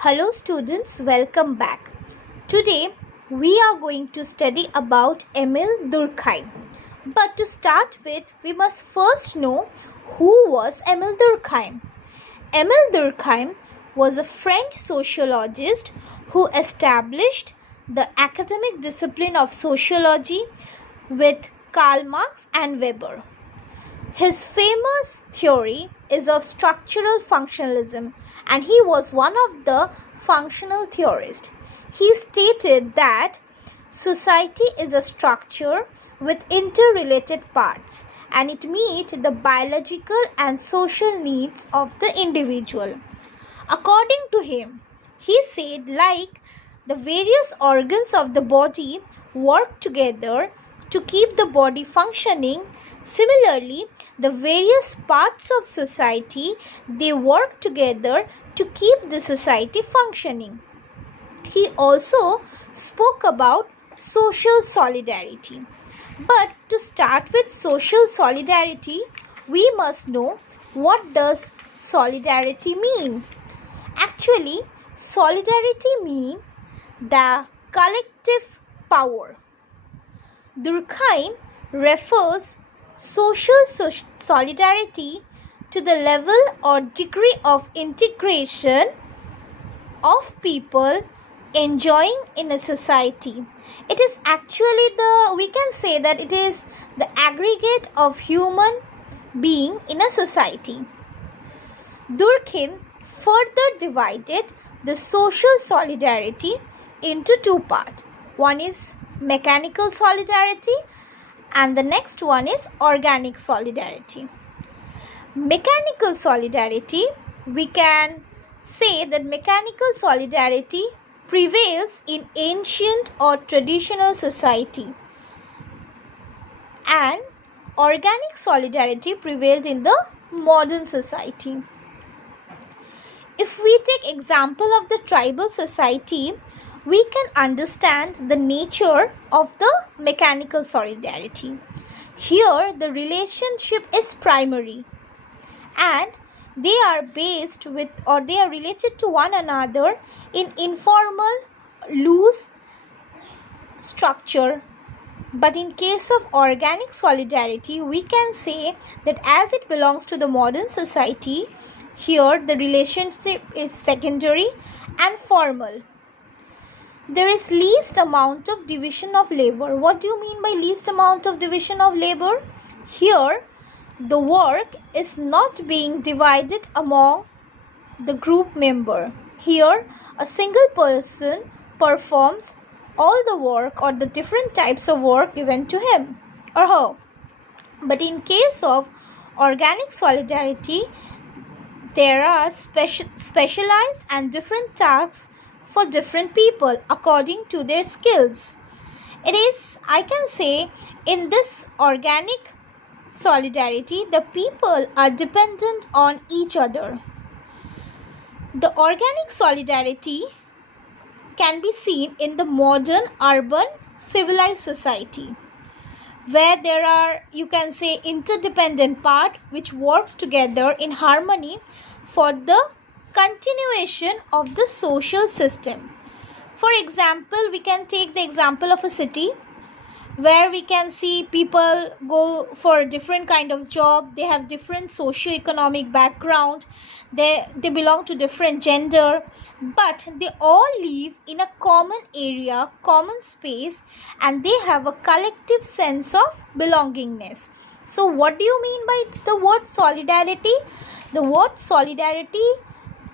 Hello students, welcome back. Today we are going to study about Emil Durkheim. But to start with, we must first know who was Emil Durkheim. Emil Durkheim was a French sociologist who established the academic discipline of sociology with Karl Marx and Weber. His famous theory is of structural functionalism, and he was one of the functional theorists. He stated that society is a structure with interrelated parts, and it meets the biological and social needs of the individual. According to him, he said, like the various organs of the body work together to keep the body functioning, similarly, the various parts of society, they work together to keep the society functioning. He also spoke about social solidarity. But to start with social solidarity, we must know, what does solidarity mean? Actually, solidarity means the collective power. Durkheim refers social solidarity to the level or degree of integration of people enjoying in a society. It is actually we can say that it is the aggregate of human being in a society. Durkheim further divided the social solidarity into two parts. One is mechanical solidarity and the next one is organic solidarity. Mechanical solidarity, we can say that mechanical solidarity prevails in ancient or traditional society, and organic solidarity prevailed in the modern society. If we take example of the tribal society, we can understand the nature of the mechanical solidarity. Here, the relationship is primary, and they are based with or they are related to one another in informal, loose structure. But in case of organic solidarity, we can say that as it belongs to the modern society, here the relationship is secondary and formal. There is least amount of division of labor. What do you mean by least amount of division of labor? Here, the work is not being divided among the group member. Here, a single person performs all the work or the different types of work given to him or her. But in case of organic solidarity, there are specialized and different tasks for different people according to their skills. It is, I can say, in this organic solidarity, the people are dependent on each other. The organic solidarity can be seen in the modern urban civilized society, where there are, you can say, interdependent part which works together in harmony for the continuation of the social system. For example, we can take the example of a city where we can see people go for a different kind of job. They have different socio-economic background. They belong to different gender, but they all live in a common area, common space, and they have a collective sense of belongingness. So what do you mean by the word solidarity? The word solidarity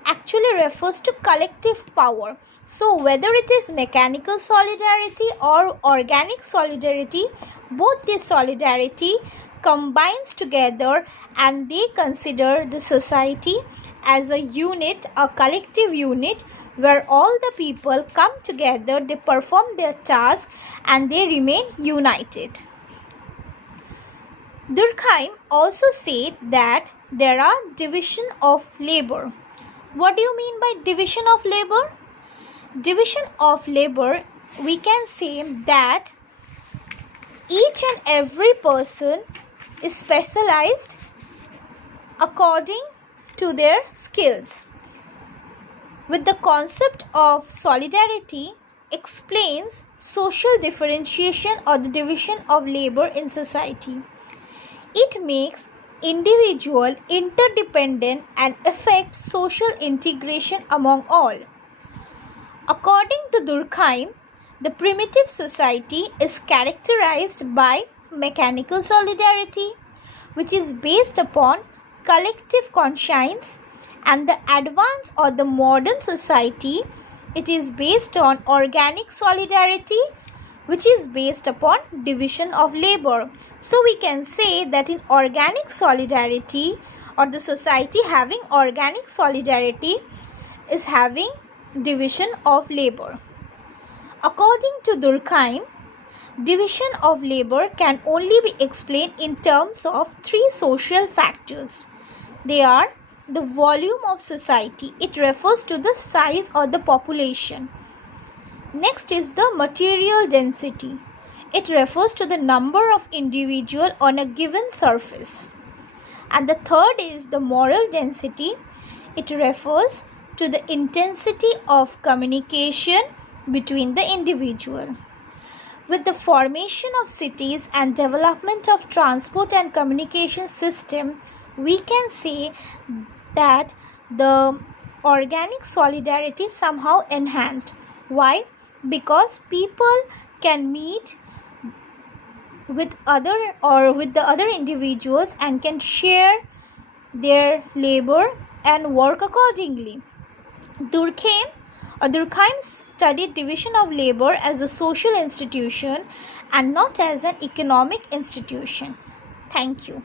actually refers to collective power. So whether it is mechanical solidarity or organic solidarity, both this solidarity combines together and they consider the society as a unit, a collective unit, where all the people come together, they perform their task and they remain united. Durkheim also said that there are division of labor. What do you mean by division of labor? Division of labor, we can say that each and every person is specialized according to their skills. with the concept of solidarity explains social differentiation or the division of labor in society. It makes individual interdependent and affects social integration among all. According to Durkheim, the primitive society is characterized by mechanical solidarity, which is based upon collective conscience, and the advance or the modern society, it is based on organic solidarity, which is based upon division of labor. So we can say that in organic solidarity, or the society having organic solidarity is having division of labor. According to Durkheim, division of labor can only be explained in terms of three social factors. They are the volume of society. It refers to the size of the population. Next is the material density. It refers to the number of individuals on a given surface. And the third is the moral density. It refers to the intensity of communication between the individual. With the formation of cities and development of transport and communication system, we can say that the organic solidarity somehow enhanced. Why? Because people can meet with the other individuals and can share their labor and work accordingly. Durkheim studied division of labor as a social institution and not as an economic institution. Thank you.